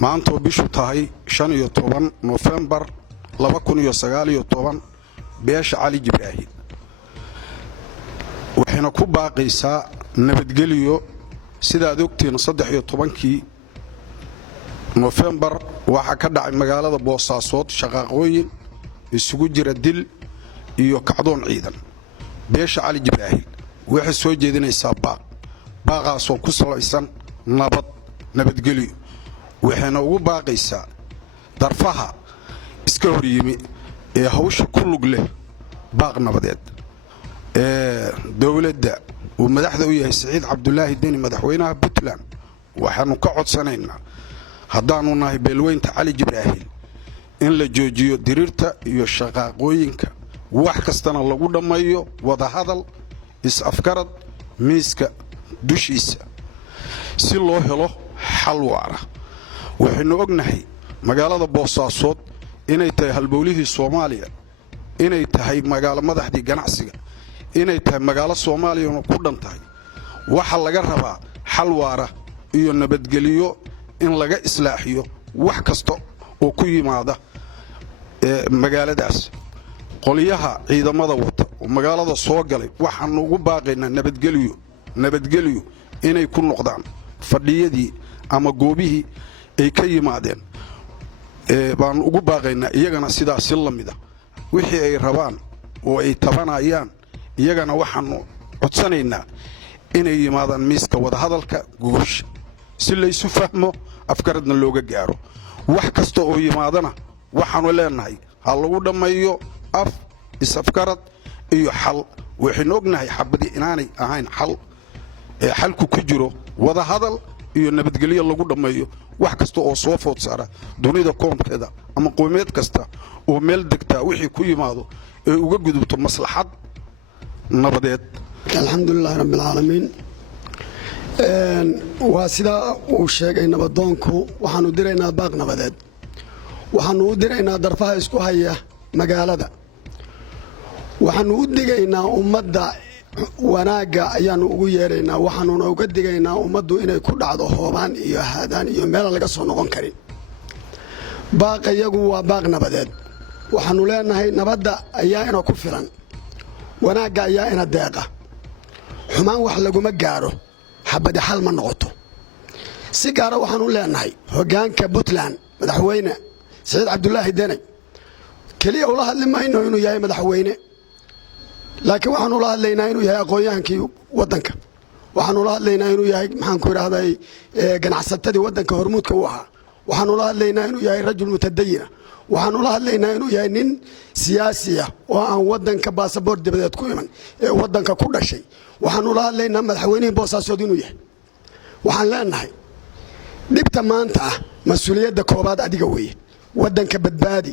maanta bishu tahay 15 November 2019 beesha Cali Jibraahiil waxayna ku baaqaysaa nabadgeliyo sida aad ogtiin 13 November waxa ka dhacay magaalada Boosaasood shaqaqooyin isugu jira dil iyo kacdoon ciidan beesha Cali Jibraahiil waxay soo jeedinaysaa baaqaas oo ku salaysan nabadgeliyo waxayna ugu baaqaysaa darfaha iska hor yimi ee hawsha ku lug leh baaq nabadeed dawladda uu madaxda u yahay Saciid Cabdullaahi Deni madaxweynaha Puntland waxaanu ka codsanaynaa haddaanu nahay beelweynta Cali Jibraahiil in la joojiyo diriirta iyo shaqaqooyinka wax kastana lagu dhameeyo wada hadal is afkarad miiska dushiisa si loo helo xal waara waxaynu ognahay magaalada Boosaasood inay tahay halbowlihii Soomaaliya inay tahay magaalo madaxdii ganacsiga inay tahay magaalo Soomaaliya oo ku dhantahay waxa laga rabaa xal waara iyo nabadgeliyo in laga islaaxiyo wax kasto oo ku yimaada magaaladaas qoliyaha ciidamada wata oo magaalada soo galay waxaan ugu baaqaynaa nabadgeliyo inay ku noqdaan fadhiyadii ama goobihii ay ka yimaadeen baan ugu baaqaynaa iyagana sidaas la mid ah wixii ay rabaan oo ay tabanayaan iyagana waxaan codsanaynaa inay yimaadaan miiska wada hadalka guusha si la isu fahmo afkaradna looga gaaro wax kasta oo yimaadana waxaanu leenahay hal lagu dhameeyo af isafkarad iyo xal waxaan ognahay xabadi inaanay ahayn xalku ku jiro wada hadal iyo nabadgeliyo lagu dhameeyo wax kasta oo soo food saara dunida koonkeeda ama qowmiyad kasta oo meel degta wixii ku yimaado ee uga gudubto maslaxad nabadeed alxamdulillaah rabbil aalamiin waa sida uu sheegay nabadoonku waxaanu diraynaa baaq nabadeed waxaanu u diraynaa darfaha isku haya magaalada waxaanu u digaynaa ummadda wanaaga ayaanu ugu yeeraynaa waxaanuna uga digaynaa ummaddu inay ku dhacdo hoobaan iyo haadaan iyo meel laga soo noqon karin baaqa iyagu waa baaq nabadeed waxaanu leenahay nabadda ayaa ina ku filan wanaagga ayaa ina deeqa xumaan wax laguma gaaro xabadi xal ma noqoto si gaara waxaanu leenahay hoggaanka Puntland madaxweyne Saciid Cabdullaahi Deni kaliya ula hadli mayno inuu yahay madaxweyne laakiin waxaanu la hadlaynaa inuu yahay aqoon-yahankii wadanka waxaanu la hadlaynaa inuu yahay maxaan ku yiraahday ganacsatadii wadanka hormuudka u ahaa waxaanu la hadlaynaa inuu yahay rajul mutadayina waxaanu la hadlaynaa inuu yahay nin siyaasi ah oo aan wadanka baasaboor dibadeed ku iman ee wadanka ku dhashay waxaanu la hadlaynaa madaxweynihii Boosaasood inuu yahay waxaan leenahay dhibta maanta ah mas'uuliyadda koobaad adiga weeye wadanka badbaadi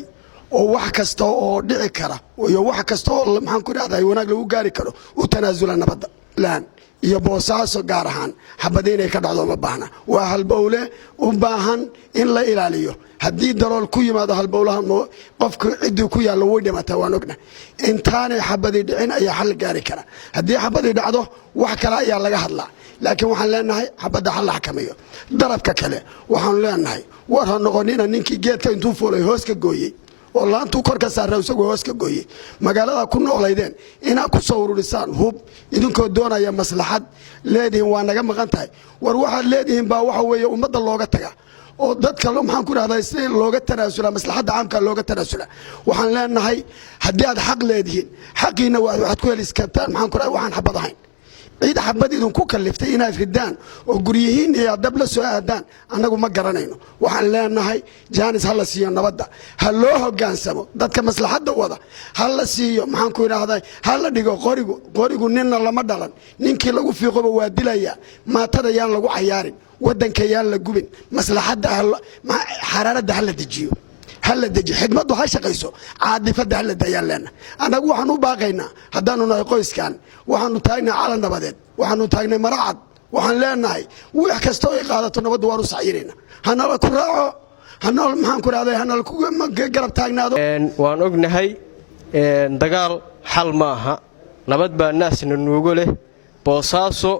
oo wax kasta oo dhici kara iyo wax kasta oo maxaan ku raadayay wanaag lagu gaari karo u tanaasula nabadda laan iyo Boosaaso gaar ahaan xabadeenay ka dhacdo ma baahna waa halbowle u baahan in la ilaaliyo haddii darool ku yimaado halbowlaha qofku cidii ku yaalo way dhimataa waan ogna intaanay xabadi dhicin ayaa xal gaari kara haddii xabadi dhacdo wax kale ayaa laga hadlaa laakiin waxaan leenahay xabada xal la xakameeyo darafka kale waxaan leenahay war ha noqonina ninkii geedka intuu fuulay hoos ka gooyay oo laantu korka saaray isagoo hoos ka gooyay magaalada ku noolaydeen ina ku soo ururisaan hub idinkoo doonaya maslaxad leediin waa naga maqan tahay war waxa leediin baa waxa weeye ummadda looga taga oo dadka maxaan ku raahday si looga tanaasula maslaxadda caamka looga tanaasula waxaan leenahay haddii aad xaq leediin xaqiina waxaad ku helis kartaan maxaan ku raahday waxaan xabad ahayn ciid xabad idinku kaliftay inaad ridaan oo guryihiin iyo dab la soo aadaan anagu ma garanayno waxaan leenahay jaanis hal la siiyo nabadda ha loo hogaansamo dadka maslaxadda wada hal la siiyo maxaan ku yiraahday hal la dhigo qorigu ninna lama dhalan ninkii lagu fiiqoba waa dilaya maatada yaan lagu cayaarin wadanka yaan la gubin maslaxadda xaraaradda hal la dejiyo hal la deji xigmadu ha shaqayso caadifada hal la dayaan leena anagu waxaan u baaqaynaa haddaanu nahay qoyskan waxaanu taagnaa cala nabadeed waxaanu taagnay maracad waxaan leenahay wax kasta oo ay qaadato nabaddu waanu saciirayna hanala ku raaco hanal maxaan ku raadey hanal ku garab taagnaado waan ognahay dagaal xal maaha nabad baa naasna nuugo leh Boosaaso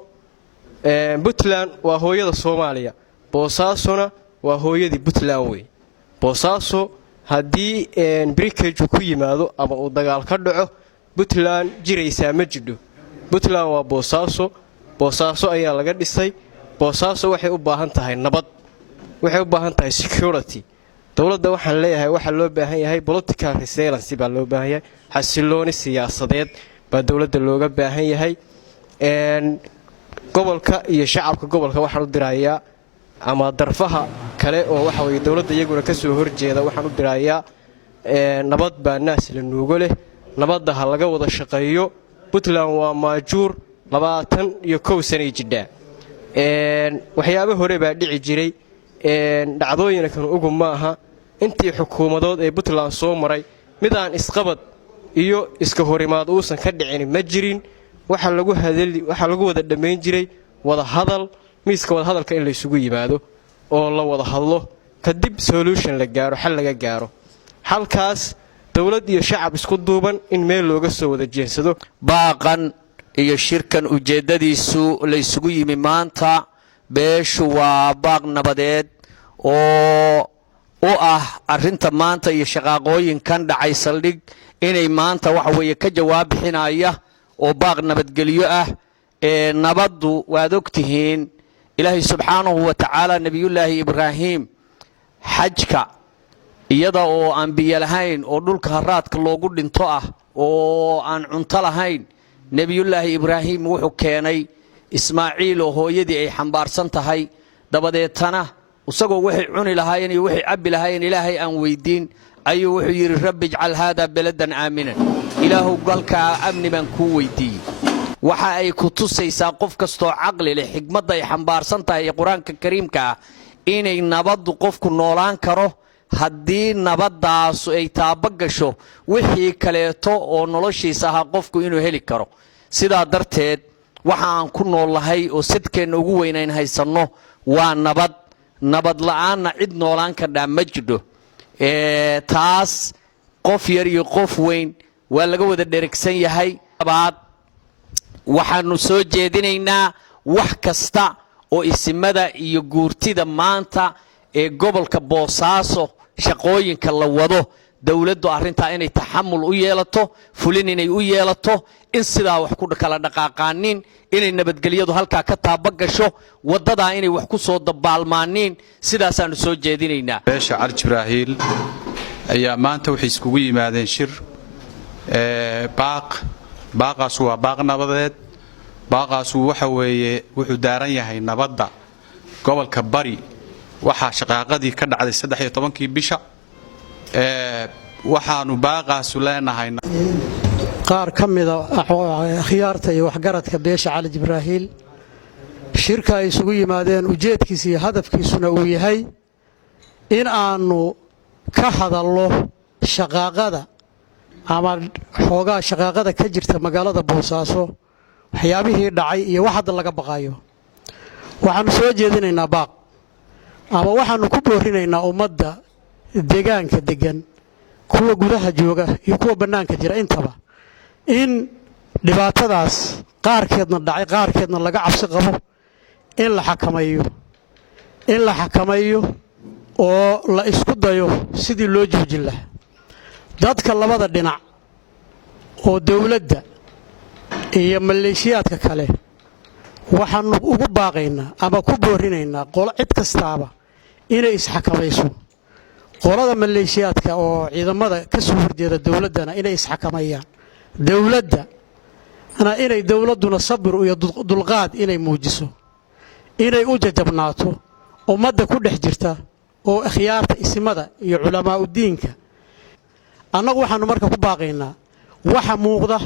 Puntland waa hooyada Soomaaliya Boosaasona waa hooyadii puntland wey. boosaaso haddii brikage ku yimaado ama uu dagaal ka dhaco puntland jiraysaa ma jidho. puntland waa boosaaso. boosaaso ayaa laga dhisay. boosaaso waxay u baahan tahay nabad, waxay u baahan tahay security. dowladda waxaan leeyahay waxa loo baahan yahay political resilience baa loo baahan yahay, xasilooni siyaasadeed baa dowladda looga baahan yahay. gobolka iyo shacabka gobolka waxaan u dirayaa ama darfaha kale oo waxa weeye dowladda iyaguna ka soo horjeeda waxaan u dirayaa nabad baa naas la nuugo leh, nabadda ha laga wada shaqeeyo. puntland waa maajuur 21 sano jidha. waxyaabo hore baa dhici jiray, dhacdooyinkan ugu maaha. intii xukuumadood ee puntland soo maray midaan isqabad iyo iska horimaad uusan ka dhicin ma jirin. waxa lagu wada dhammayn jiray wada hadal, miiska wada hadalka in la isugu yimaado oo la wada hadlo, kadib solution la gaaro, xal laga gaaro. halkaas dowlad iyo shacab isku duuban in meel looga soo wada jeensado. baaqan iyo shirkan ujeedadiisu la isugu yimi maanta beeshu waa baaq nabadeed oo u ah arinta maanta iyo shaqaaqooyinkan dhacay saldhig inay maanta waxa weeye ka jawaab bixinaya oo baaq nabadgelyo ah. nabaddu waad ogtihiin ilaahay subxaanahu wa tacaala nabiyullaahi ibraahim xajka iyada oo aan biyo lahayn oo dhulka haraadka loogu dhinto ah oo aan cunto lahayn, nebiyullaahi ibraahim wuxuu keenay ismaaciil oo hooyadii ay xambaarsan tahay. dabadeetana isagoo waxay cuni lahaayeen iyo waxay cabbi lahaayeen ilaahay aan weydiin ayuu wuxuu yidhi rabbi ijcal haadaa beladan aaminan, ilaahu galkaa amni baan kuu weydiiyey. waxa ay ku tusaysaa qof kastoo caqli leh xigmadda ay xambaarsan tahay ee qur-aanka kariimka ah inay nabaddu qofku noolaan karo haddii nabaddaas ay taaba gasho wixii kaleeto oo noloshiisa ahaa qofku inuu heli karo. sidaa darteed waxa aan ku noolahay oo sadkeenna ugu weynayn haysanno waa nabad. nabad la'aanna cid noolaan kardhaa ma jidho. taas qof yar iyo qof weyn waa laga wada dheragsan yahay. waxaanu soo jeedinaynaa wax kasta oo isimada iyo guurtida maanta ee gobolka boosaaso shaqooyinka la wado dawladdu arrintaa inay taxamul u yeelato, fulin inay u yeelato, in sidaa wax ku kala dhaqaaqaanin, inay nabadgelyadu halkaa ka taaba gasho, waddadaa inay wax ku soo dabaalmaanin. sidaasaanu soo jeedinaynaa. beesha cali jibraahiil ayaa maanta waxay iskugu yimaadeen shir baaqaas waa baaq nabadeed. baaqaasu waxa weeye wuxuu daaran yahay nabadda gobolka bari. waxaa shaqaaqadii ka dhacday 13 bisha. waxaanu baaqaasu leenahay qaar ka mida khiyaarta iyo waxgaradka beesha cali jibraahiil shirka ay isugu yimaadeen ujeedkiisa iyo hadafkiisuna uu yahay in aanu ka hadallo shaqaaqada ama xoogaa shaqaaqada ka jirta magaalada boosaaso, waxyaabihii dhacay iyo wax hadda laga baqayo. waxaanu soo jeedinaynaa baaq ama waxaanu ku boorinaynaa ummadda deegaanka degan, kuwa gudaha jooga iyo kuwa bannaanka jira intaba, in dhibaatadaas qaarkeedna dhacay qaarkeedna laga cabsi qabo in la xakameeyo oo la isku dayo sidii loo joojin lahaa. dadka labada dhinac oo dawladda iyo maleeshiyaadka kale waxaanu ugu baaqaynaa ama ku boorinaynaa qolo cid kastaaba inay isxakamayso. qolada maleeshiyaadka oo ciidamada ka soo horjeeda dawladdana inay isxakamayaan, dawladduna sabir iyo dulqaad inay muujiso, inay u jajabnaato ummadda ku dhex jirta oo akhyaarta isimada iyo culamaa u diinka. annagu waxaanu marka ku baaqaynaa waxa muuqda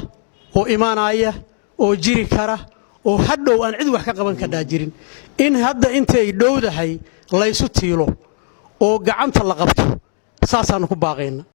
oo imaanaya oo jiri kara oo hadhow aan cid wax ka qaban kadhaa jirin in hadda intay dhowdahay laysu tiilo oo gacanta la qabto. saasaanu ku baaqaynaa.